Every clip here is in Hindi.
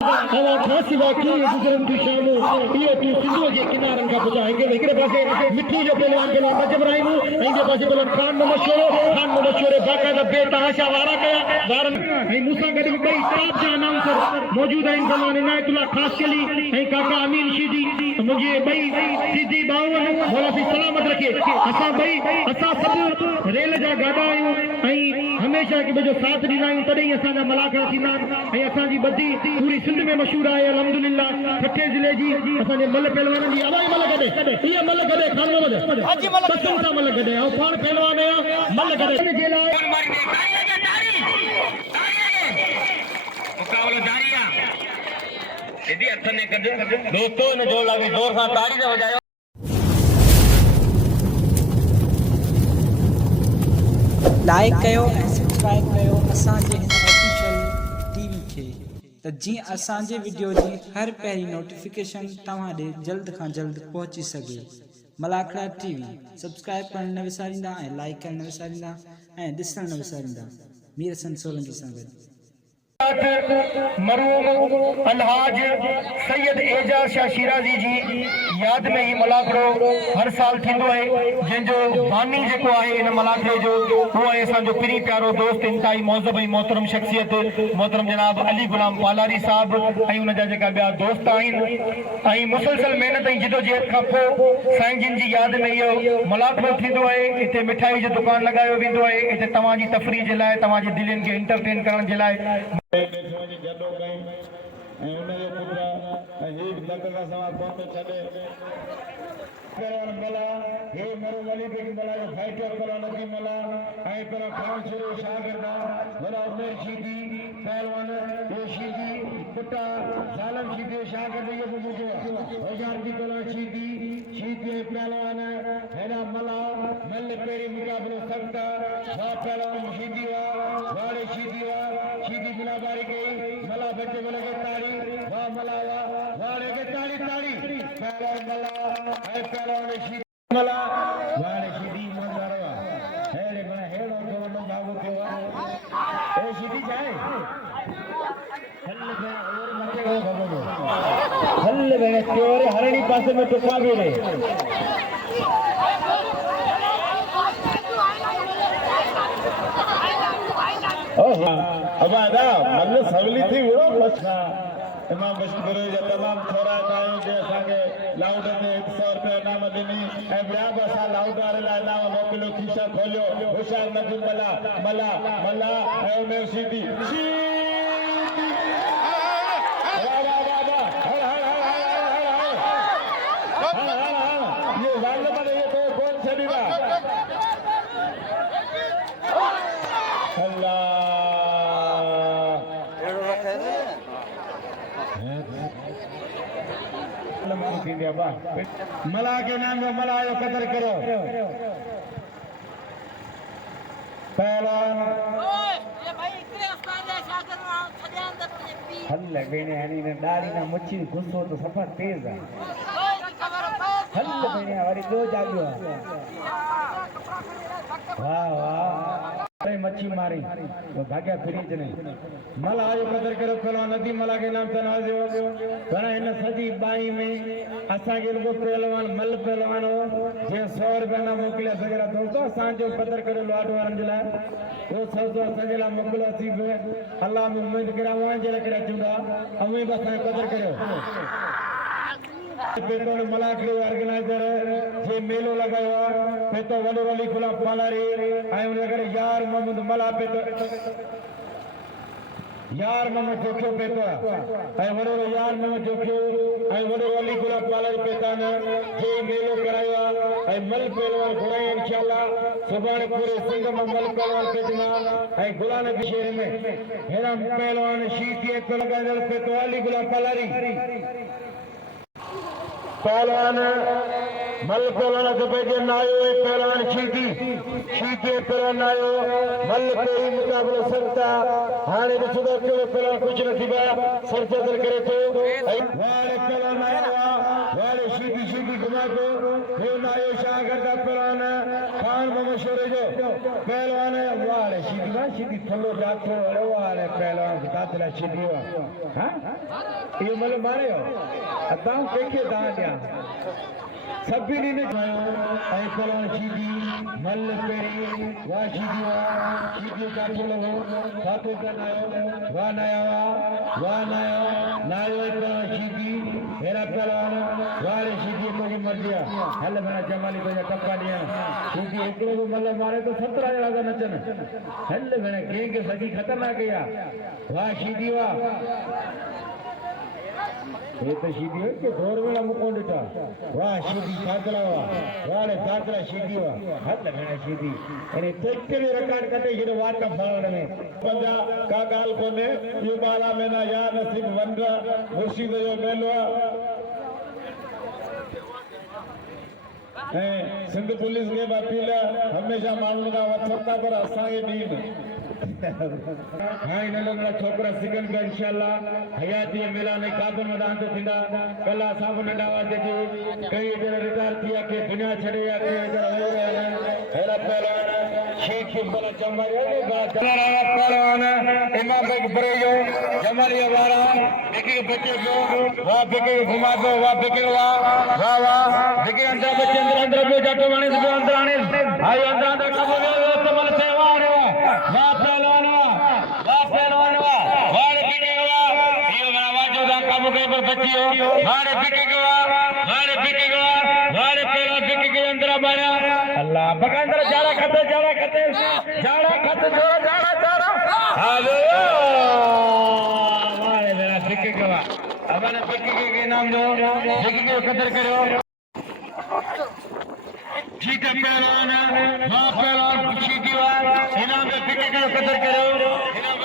हवा खांसी वाकी गुजरन की शामो ये तू सिंधु के किनारन का बुझाएंगे एकरे पासे मिट्टी जो पहलवान के नाम जबराइमू इंगे पासे बुलंद खान मशहूर बाकायदा बेतहाशा वारा कया वारन ऐ मूसा गडी कई टॉप जा अनाउंसर मौजूद है इन पहलवान इनायतुल्लाह खासकली ऐ काका अमीन शीदी मुझे भाई सीधी बावन भोला सी सलामत रखे असा भाई असा सब रेल जा गाडा आयो ऐ हमेशा के जो साथ दीना आयो तडे असा जा मलाखा थीना ऐ असा जी बदी पूरी सिंध में मशहूर है अल्हम्दुलिल्लाह ठठे जिले जी असा जे मल पहलवान जी अवाई मल गडे ये मल गडे खान मोहम्मद हाजी मल कसम सा मल गडे और पान पहलवान है मल गडे जे ला मुकाबला जारी है सीधी हथ ने कज दोस्तों ने जोर लागे जोर से ताड़ी से बजायो लाइक कयो ऐं सब्सक्राइब कयो असांजे हिन ऑफिशियल टीवी खे त जीअं असांजे वीडियो जी हर पहिरीं नोटिफिकेशन तव्हां ॾे जल्द खां जल्द पहुची सघे। मलाखड़ा टीवी सब्सक्राइब करण न विसारींदा ऐं लाइक करण न विसारींदा ऐं ॾिसण न विसारींदा। मीर हसन सोलंकी सां गॾु मरहूम अलहाज सैयद एजाज शाह शिराजी जी याद में ही मलाखड़ो हर साल थींदो है जिन जो बानी जेको आहे इन मलाखड़े जो वो है असांजो पिरी प्यारो दोस्त इंतहाई मौज़ब ऐं मोहतरम शख्सियत मोहतरम जनाब अली गुलाम पालारी साहब ऐं उन जा जेका ॿिया दोस्त आहिनि ऐं मुसलसल महिनत ऐं जिदोजहद खां पोइ साईं जिन जी याद में इहो मलाखड़ो थींदो आहे। हिते मिठाई जो दुकान लगायो वेंदो आहे। हिते तव्हांजी तफ़रीह जे लाइ तव्हांजी दिलनि खे एंटरटेन करण जे लाइ जॾो कई ऐं उनजो पुत्र ऐं हे लग का सवाल कोन छॾे करण मला हे मरू वली बेग मला जो फाइटर करण नबी मला ऐं पर खान शुरू शागिर्दा वला उमर शीदी पहलवान ये शीदी पुटा जालम शीदी शागिर्द ये मुझे हजार की कला शीदी पहलवान हेरा मला मल पेरी मुकाबलो सकता वा पहलवान शीदी वाड़े शीदी बिना बारी गई मला बच्चे बोले के ताड़ी वाह मला वाड़े के ताड़ी पहलवान मला है पहलवान शीदी मला वाड़े शीदी मंदारवा हेरे बना हेड़ो तो बाबू के ए शीदी जाए हल्ले और मचे हो भगो हल्ले बने तोरे हरणी पासे में टुका भी रे अब आदा मतलब सवली थी वो बस इमाम बशकरो या तमाम छोरा कायो जे संगे लाउड ने 100 रुपया नाम दिनी ए बड़ा बसा लाउड वाले ला नाम मोकलो खीसा खोलियो होशियार नबी मला ए मेर सीधी ये वाले बने ये तो कौन छड़ीगा अल्लाह मला के नाम में मला आयो कदर करो पहलवान हल्ले बेने हनी ने दाढ़ी ना मच्छी गुस्सो तो सफर तेज है हल्ले बेने वाली दो जागो वाह मच्छी मारी तो भाग्या फ्रीज ने मला आयो कदर करो पहलवान नदी मला के नाम से नवाजो घणा इन सजी बाई में असा के लोग पहलवान मल पहलवान हो जे 100 रुपया ना मोकले सगरा दोस्तों सांजो कदर करो लाड वारन जिला वो 100 सगला मोकलो सी अल्लाह में उम्मीद करा वहां जे करे चुंदा हमें बस कदर करो पेतो ने मलाखड़ी ऑर्गेनाइजर जे मेलो लगायो पेतो वडो अली गुलाम पालारी आए उनकर यार मोहम्मद मला पेतो यार मोहम्मद जोखो पेतो आए वडो यार मोहम्मद जोखो आए वडो अली गुलाम पालारी पेता ने जे मेलो करायो आए मल पहलवान घोड़ा इंशाल्लाह सुभाणे पूरे सिंध में मल पहलवान पेतना आए गुलाम के शहर में हेरा पहलवान शीती एक लगादल पेतो अली गुलाम पालारी पहलवान मल पहलवान दबे जे नायो पहलवान शीदी पहलवान नायो मल पेरी मुकाबलो सकता हाने जो सुधा के पहलवान कुछ न थीबा सरसदर करे तो वाले पहलवान आया वाले शीदी घुमा को वो नायो शाह करता पहलवान खान मशहूर जो पहलवान वाले सीधी थल्लो जातो वाले पहलवान तातला सीधी हां ये मतलब मारे हो अताऊ केके दांडिया सभी ने गायो ऐ पहलवान सीधी मल पेरी वा सीधी का बोलो सातो बनायो वा नायो नायो सीधी मेरा पहलवान वाले सीधी को मर दिया हल मेरा जमाली को टप्पा दिया सीधी एक को मतलब मारे तो 17 जणा का नचन हल मेरा गेंग के सगी खतरनाक गया वाह सीधी वाह ये तो सीधी है कि घोर में मुकों देता वाह सीधी सातला वाले सातला सीधी वाह हल मेरा सीधी यानी तेज भी रिकॉर्ड करते ये बात का फल में पंजा का गाल कोने ये बाला में ना या नसीब वंडा मुर्शिद जो मेलवा सिंध पुलिस के अपील हमेशा माण्हुनि खां वठनि था पर असांखे ॾीन हाँ इन लोगों छोकरा सिकन का इंशाल्लाह हयाती मिलान काबन मैदान तो थिंदा कला साहब नंढावा जेके कई जरा रिटायर किया के दुनिया छड़े या के जरा हो रहे हैं हेरा पहलवान शेख बला जमाया पहलवान इमाम बेग बरेयो जमाली वाला बेके बच्चे को वाह बेके घुमा दो वाह बेके वाह बेके अंदर बच्चे अंदर पे जाटो माने से अंदर आने आयो अंदर कब कमल से वाह पहलवान वारे पिकेगा ये मेरा वाजो दा काम के पर बच्चियो वारे पिकेगा वारे पहलवान पिके के अंदर मारा अल्लाह बका अंदर जाड़ा खते जाड़ा आवे वारे मेरा पिकेगा अपने पिके के नाम दो पिके के कदर करो ठीक है पहलवान वाह पहलवान खुशी दीवार इनाम में पिके के कदर करो इनाम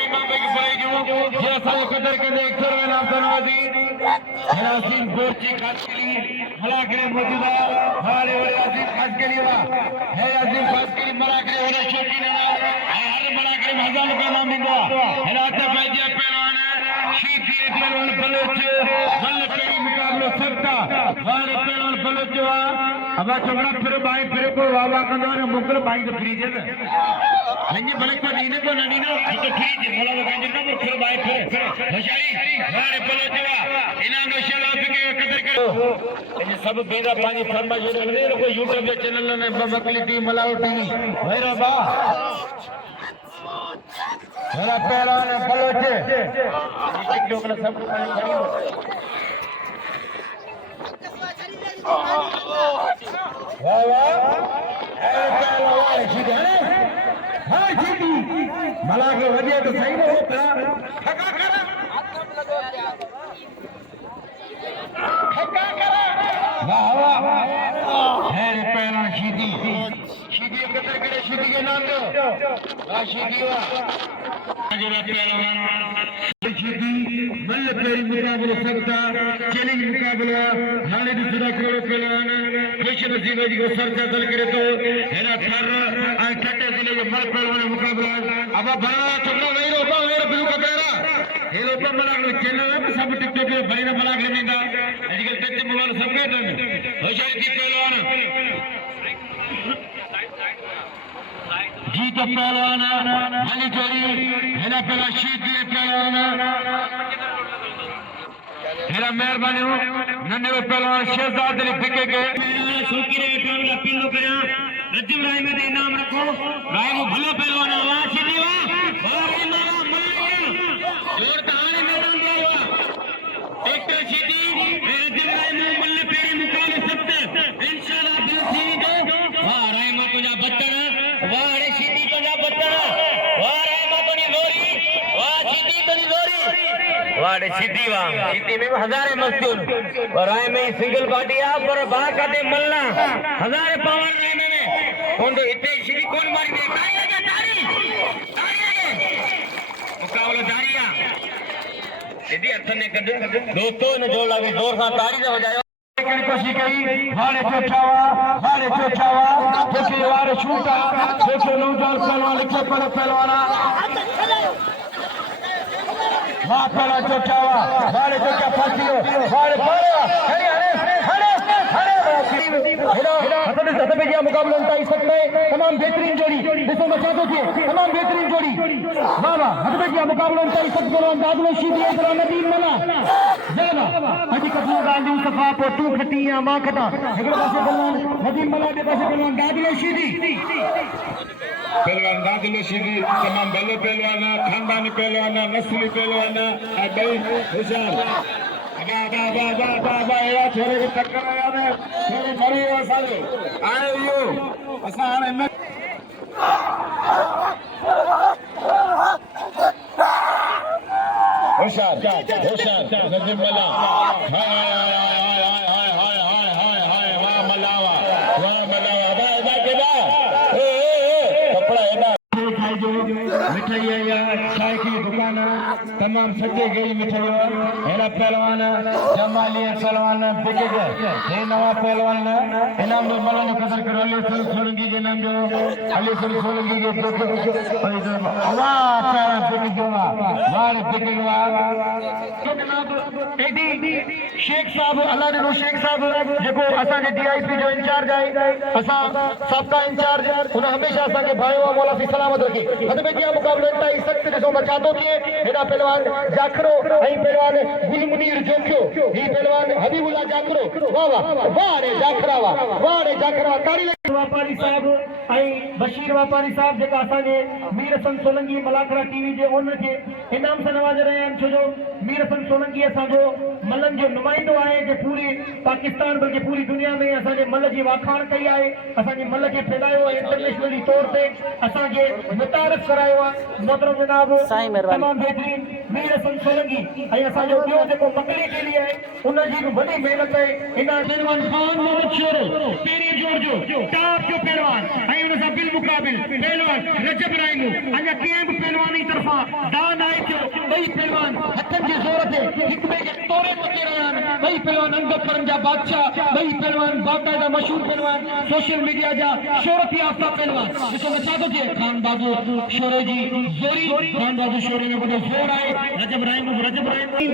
इमाम भाई बड़े जो जैसा ये कदर के देख कर नाम धन्यवादी हरासीन बोर्ची खास के लिए भला करे मौजूदा हमारे और अजीज खास के लिए है अजीज खास के लिए मरा करे और शौकीन है हर मरा करे हजार का नाम मिलवा हराते बैजिया पहलवान शीती पहलवान बलोच बल्ले पे मुकाबला सकता हमारे पहलवान बलोच अब छोकरा फिर भाई फिर को वावा कंदो ने मुकल भाई तो फ्रीज है नहीं भले को नीने को ननी ना तो फ्रीज भला वो कंजर ना फिर भाई फिर होशियारी हमारे बलोचवा इनाम इंशाल्लाह के कदर करो ये सब बेदा पानी फरमाइश ने को YouTube के चैनल ने मकली टीम मलाओ टीवी भैरव बा मेरा पहलवान बलोचे टिकटो के सब खड़ी वाह पहलवान सीधी है हां सीधी मला के वजह तो सही नहीं होता ठका कर वाह है पहलवान सीधी कदर करे सीधी के नाम दो वाह सीधी वाह जरा पहलवान सीधी मल्ल पेरी मुकाबला सकता चैलेंज मुकाबला हाने दूसरा करो पहलवान खुश नसीब जी को सरजा दल करे तो हेरा थर आ टटे जिले के मल पहलवान मुकाबला अब बड़ा चुना नहीं रोपा और बिल को तेरा ये लोपा बड़ा चैनल में सब टिकटॉक पे बड़ी ना बड़ा कर देगा आजकल टच मोबाइल सब के दन होशियारी की पहलवान जीत पहलवान हली जोड़ी हेरा पहला शीत पहलवान मेरा मेहरबानी हो नन्हे पहलवान शहजाद अली फिके के शौकीन टाइम का पिल्लो करया रजीव राय में इनाम रखो राय को भलो पहलवान आवाज सीधी वाह और माला मल्लिया जोर ताने मैदान दिया ट्रैक्टर सीधी रजीव राय में मल्ले पेरी मुकाबले सकते इंशाल्लाह दिल सीधी दो वाह राय में तुझा बत्तर वाह रे सीधी तुझा बत्तर वाह राय में तोनी लोरी वाह सीधी तोनी लोरी वाह सीधी वाह सीधी में हजारे मस्तूर और राय में सिंगल पार्टी आ पर बा काटे मलना हजारे पावन राय में कौन तो इतने सीधी कौन मारी दे तारी लगे तारी लगे मुकाबला जारिया सीधी अर्थन ने कर दोस्तों ने जोर लगी जोर से तारी से बजायो कोशिश करी हारे चोटावा देखिए वारे शूटा देखिए नौजवान पहलवान लिखे पर पहलवाना वाह पहला चोटावा वारे चोटा फांसी वारे हथ पे जिया मुकाबला इंतहाई सख्त है, तमाम बेहतरीन जोड़ी ॾिसो मचातो थिए, तमाम बेहतरीन जोड़ी वाह वाह हथ पे जिया मुकाबला इंतहाई सख्त करो दादलो शीदी है नदीम मला जय वाह अॼु कथो ॻाल्हियूं सफ़ा पोइ तूं खटी या मां खटा हिकिड़े पासे पहलवान नदीम मला ॿिए पासे पहलवान दादलो शीदी पहलवान दादलो शीदी तमाम भलो पहलवान खानदानी पहलवान नस्ली पहलवान ॿई होशियार छोरे खे टक्कर आया ने छोरो मरी वियो असांजो आहे इहो असां हाणे होशियार होशियार नदीम मला हाय हाय हाय हाय हाय हाय हाय हाय हाय वाह मलावा वाह केॾा कपड़ा हेॾा खाई जो मिठाई है चाय की दुकान तमाम सजे गई मिठाई हेरा पहलवान जमाली पहलवान बिके गए हे नवा पहलवान इनाम में मलन कदर करो अली सुन सोलंकी के नाम जो अली सुन सोलंकी के वाह बिके गवा वाह बिके गवा जनाब एडी शेख साहब अल्लाह नो शेख साहब जेको असा के डीआईपी जो इंचार्ज है असा सबका इंचार्ज उन हमेशा असा के भाईओ मौला फी सलामत रखे हद में जिया मुकाबला इंतहाई सख्त ॾिसो मचातो थिए हेॾा पहलवान जाखरो ऐं पहलवान गुल मुनीर जोखियो ही पहलवान हबीबुल्ला जाखरो वाह वाह वाह रे जाखरा वाह रे जाखरा ताड़ी वापारी साहब ऐं बशीर वापारी साहब जेका असांजे मीर हसन सोलंकी मलाखरा टीवी जे ओनर खे इनाम सां नवाजे रहिया आहिनि छो जो मीर हसन सोलंकी असांजो मलन जो नुमाइंदो आहे जे पूरी पाकिस्तान बल्कि पूरी दुनिया में असांजे मल जी वाखाण कई आहे असांजे मल खे फैलायो आहे इंटरनेशनली तौर ते असांखे मुतारिफ़ करायो आहे मोहतरम जनाब तमाम बेहतरीन मीर हसन सोलंकी ऐं असांजो ॿियो जेको मकली केली आहे उनजी बि वॾी महिनत आहे इन पहलवान खान मोहम्मद शेरो पहिरीं जोड़ जो टॉप जो पहलवान ऐं उन सां बिल मुक़ाबिल पहलवान रजब राइमू अञा कंहिं बि पहलवानी तरफ़ां दान आहे थियो ॿई पहलवान हथनि जे ज़ोर ते हिक ॿिए खे तोड़े मचे रहिया आहिनि ॿई पहलवान अंगतरनि जा बादशाह ॿई पहलवान बाक़ाइदा मशहूर पहलवान सोशल मीडिया जा शोहरत याफ़्ता पहलवान ॾिसो छा थो थिए खान बाबू शोरे जी ज़ोरी खान बाबू शोरे में वॾो ज़ोर आहे रजब राइमू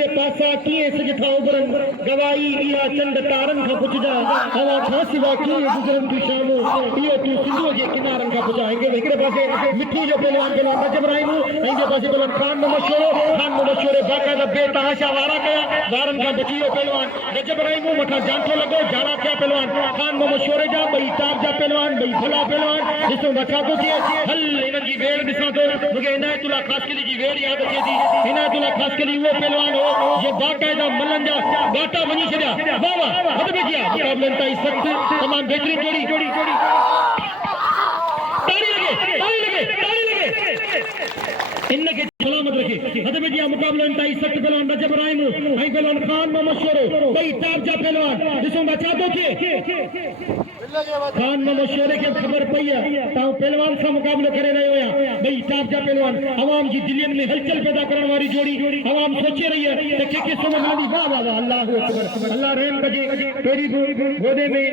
जे पासा कीअं सिज था उभरनि गवाही इहा चंड तारनि खां पुछजा हवा खां सिवा कीअं गुज़रनि थियूं शामूं इहो तूं सिंधूअ जे किनारनि खां पुछा हिकिड़े पासे मिठी जो पहलवान रजब राइमू ऐं जे पासे पहलवान खान मोहम्मद शोरे बाक़ाइदा बेतहाशा वारा कया वारनि खां बची वियो पहलवान रजब राइमू मथां जांचो लॻो जाड़ा थिया पहलवान खान मोहम्मद शोरे जा ॿई टाप जा पहलवान ॿई भला पहलवान ॾिसो छा थो थिए हल हिननि जी वेड़ ॾिसां थो मूंखे इनायतुल्ला ख़ासकली जी वेड़ यादि अचे थी इनायतुल्ला ख़ासकली उहो पहलवान हो जो बाक़ाइदा मलन जा बाटा वञी छॾिया वाह वाह हद में जिया मुक़ाबले इंतहाई सख़्त तमाम बेहतरीन जोड़ी ताड़ी लगे इनके सलामत रखे हद में जिया मुकाबला इंतहाई सख्त पहलवान रजब राइमू ऐं पहलवान खान मोहम्मद शोरो ॿई टाप जा पहलवान ॾिसो छा थो थिए खान मोहम्मद शोरे खे ख़बर पई आहे त पहलवान सां मुक़ाबिलो करे रहियो आहियां ॿई टाप जा पहलवान अवाम जी दिलियुनि में हलचल पैदा करण वारी जोड़ी अवाम सोचे रही है त कंहिंखे समझ नंदी वाह वाह वाह अल्लाह अकबर अल्लाह रहम कजे पहिरीं गोदे में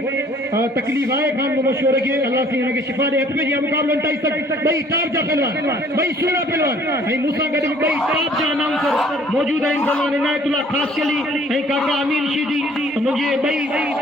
तकलीफ़ आहे खान मोहम्मद शोरे खे अल्लाह से हिनखे शिफ़ा ॾे हथ में जिया मुक़ाबलो इंतहाई सख्त ॿई टाप जा पहलवान ॿई सुहिणा पहलवान ऐं मूंसां गॾु ॿई टाप जा अनाउंसर मौजूद आहिनि पहलवान इनायतुल्ला ख़ासकली ऐं काका अमीन शीदी मुंहिंजे ॿई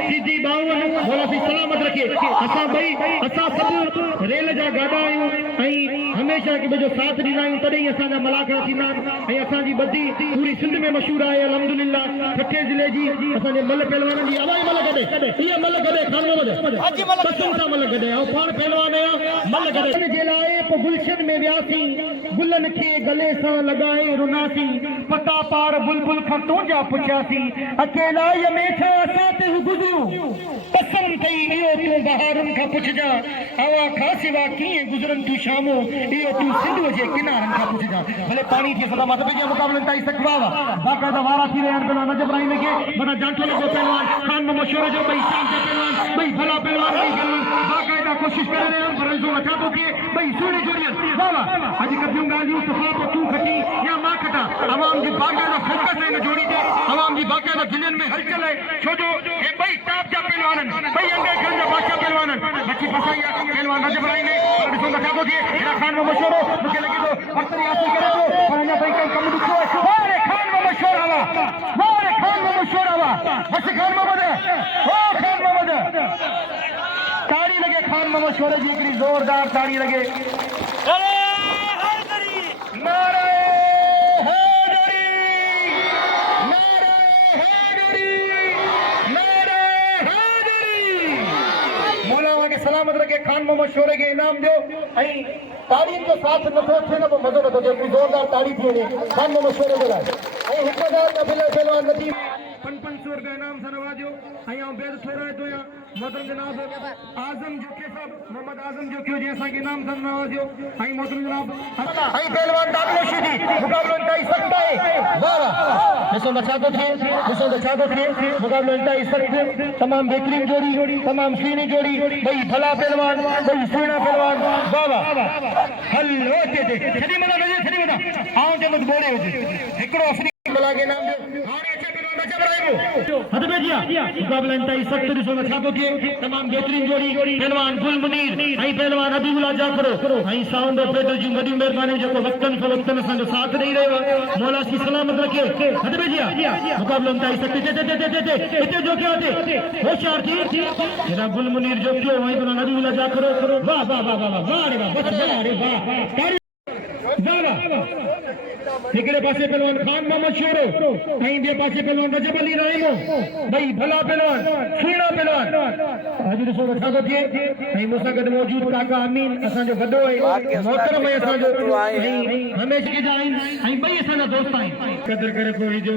सीधी बाहुनि मौला फी सलामत रखे असां सभु रेल जा गाॾा आहियूं ऐं हमेशह हिक ॿिए जो साथ ॾींदा आहियूं तॾहिं असांजा मलाखा थींदा आहिनि ऐं असांजी बदी पूरी सिंध में मशहूर आहे अल्हम्दुलिल्लाह छठे ज़िले जी असांजे मल पहलवाननि जी अवाई मल गॾे इहे मल गॾे खान मोहम्मद कसम सां मल गॾे ऐं पाण पहलवान आहियां मल गॾे जे लाइ पोइ गुलशन में वियासीं गुलनि खे गले सां लॻाए रुनासीं पता पार बुलबुल खां तुंहिंजा पुछियासीं अकेलाई में छा असां ते गुज़रूं कसम कई इहो तूं बहारुनि खां पुछजा हवा खां सिवा कीअं गुज़रनि तूं शामूं इहो तूं सिंधूअ जे किनारनि खां पुछजा भले पाणी थी सदा मत पे मुक़ाबले इंतहाई सख्त बाक़ाइदा वारा थी रहिया आहिनि पहलवान रजब राइमू खे मथां जांचो लॻो पहलवान खान मोहम्मद शोरे जो ॿई टाप जा पहलवान ॿई भला पहलवान बाक़ाइदा कोशिश करे रहिया आहिनि पर ॾिसो छा थो थिए ॿई सुहिणी जोड़ियूं वाह वाह अॼु कथियूं ॻाल्हियूं सफ़ा पोइ तूं खटी या मां खटा अवाम जी बाक़ाइदा फोकस आहे हिन जोड़ी ते अवाम जी बाक़ाइदा दिलियुनि में हलचल आहे छो जो हे ॿई टाप जा पहलवान आहिनि ॿई अंग्रेज़नि जा बादशाह पहलवान आहिनि बची फसाई आहे पहलवान रजब राइमू पर ॾिसो छा थो थिए हेॾा खान मोहम्मद शोरो मूंखे लॻे थो वक़्तु हासिल करे थो पर अञा ताईं कंहिं कमु ॾुखियो आहे वाह रे खान मोहम्मद शोर हवा वाह रे खान मोहम्मद शोर हवा बस खान मोहम्मद ओ खान मोहम्मद ताड़ी मशवरे जी हिकिड़ी ज़ोरदार ताड़ी लगे। नारे हैदरी, नारे हैदरी, नारे हैदरी। मौलाना के सलामत रखे, खान मोहम्मद शोरे के इनाम दो। ताड़ी जो साथ नथो थे न मज़ो नथो अचे, ज़ोरदार ताड़ी थी वञे खान मोहम्मद शोरे जे लाइ। हिकदार नबील पहलवान नदीम 500 रुपया इनाम सां नवाजियो। बेद थोराए तो मोहतरम जनाब आजम जोखे साहब, मोहम्मद आजम जोखे जी असांखे इनाम सां नवाजियो। मोहतरम जनाब पहलवान दादलोशी जी मुक़ाबलो इंतहाई सख़्त आहे। वाह वाह, ॾिसो त छा थो थिए, ॾिसो त छा थो थिए। मुक़ाबलो इंतहाई सख़्त, तमामु बहितरीन जोड़ी, तमामु सुहिणी जोड़ी, ॿई भला पहलवान, ॿई सुहिणा पहलवान। वाह वाह, हलो अचे छॾी मना नज़र छॾी मना आऊं चवंदो बोड़े हुजे हिकिड़ो असली भला के नाम दे। हाणे अचे पहलवान नजब राइबो हद में जिया मुक़ाबला इंतहाई सख़्त, ॾिसो त छा थो थिए। तमामु बहितरीन जोड़ी, पहलवान गुल मुनीर ऐं पहलवान हबीबुल्लाह जाफ़रो ऐं साउंड ऑपरेटर जूं वॾियूं महिरबानियूं जेको वक़्तन फ़वक़्तन असांजो साथ ॾेई रहियो आहे। मौला सी सलामत रखे। हद में जिया मुक़ाबलो इंतहाई सख़्त, हिते जो कयो हिते होशियार थी जनाब गुल मुनीर जो कयो ऐं पहलवान हबीबुल्लाह जाफ़रो। वाह वाह वाह वाह वाह रे वाह, बस वाह रे वाह। हिकिड़े पासे पहलवान खान मोहम्मद शोरो ऐं ॿिए पासे पहलवान रजब अली राइमो, ॿई भला पहलवान, सुहिणा पहलवान। अॼु ॾिसो त छा थो थिए। ऐं मूंसां गॾु मौजूद काका अमीन असांजो वॾो आहे, मोहतरम आहे असांजो, ऐं हमेशह जा आहिनि ऐं ॿई असांजा दोस्त आहिनि। क़दर करे पोइ जो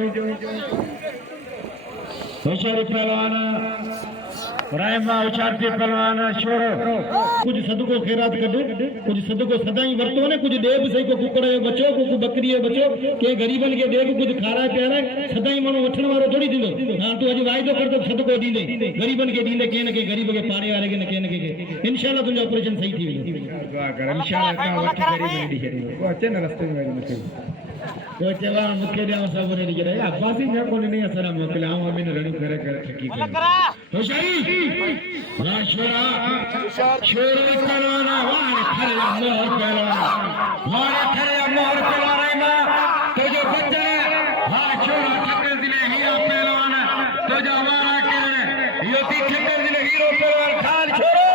होशियारी पहलवान रायमा, होशियारी पहलवान शोरो। कुछ सदको खैरात कढ, कुछ सदको सदाई वरतो ने, कुछ दे भी सही, को कुकड़ जो बचो, को बकरी जो बचो, के गरीबन के दे कुछ खारा पियारा सदाई मानो वठण वारो थोड़ी दींदो। हां तू अज वायदो कर तो सदको दींदे, गरीबन के दींदे, के न के गरीब के पाणे वाले के न के इंशाल्लाह तुझा ऑपरेशन सही थी वेंदो। दुआ कर इंशाल्लाह का वठ गरीब दी छड़ी को अचे न रस्ते में मुके को चला मुके दे सब ने दी रे अब्बासी ने को नहीं असरा मोकला हम अमीन रणी करे ठकी कर होशियारी राशोरा शोर करवाना वाह खरे मोहर पहलवान, वाह खरे मोहर पहलवान ना तो जो बच्चा हां शोरा ठक्कर दिले हीरा पहलवान तो जो हमारा करे यो ती ठक्कर दिले हीरो पहलवान खान छोरो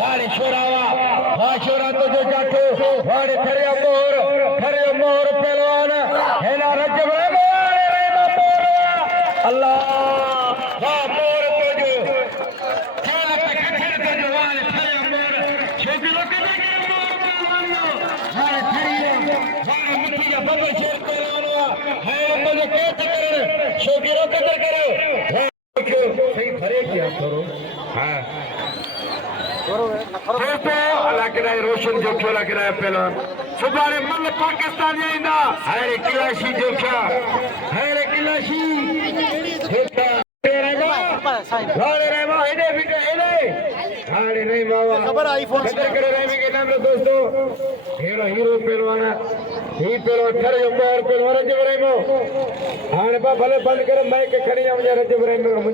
वाह शोरा वाह शोरा तो जो जाठो वाह खरे मोहर पहलवान है ना रजब अल्लाह वाह मोर तो जो खाल पे खटर तो जो वाह खरे मोर छोकरो के मोर पहलवान वाह खरी वाह मिठी या बबर शेर पहलवान है तो जो के कर छोकरो कदर करो सही भरे किया करो। हां अल्लाह के रोशन जो खेला के पहलवान सुबारे मन पाकिस्तान आईंदा हैरे किलाशी जो क्या हैरे किलाशी हारे रहमा हेडे भी हेडे हारे नहीं बाबा खबर आईफोन कदर करे रहमे के नाम लो दोस्तों हेरो हीरो पहलवान ही पहलवान खरे मोहर पहलवान रजब रहमो हाने बा भले बंद करे माइक खड़ी जा मुझे रजब रहमो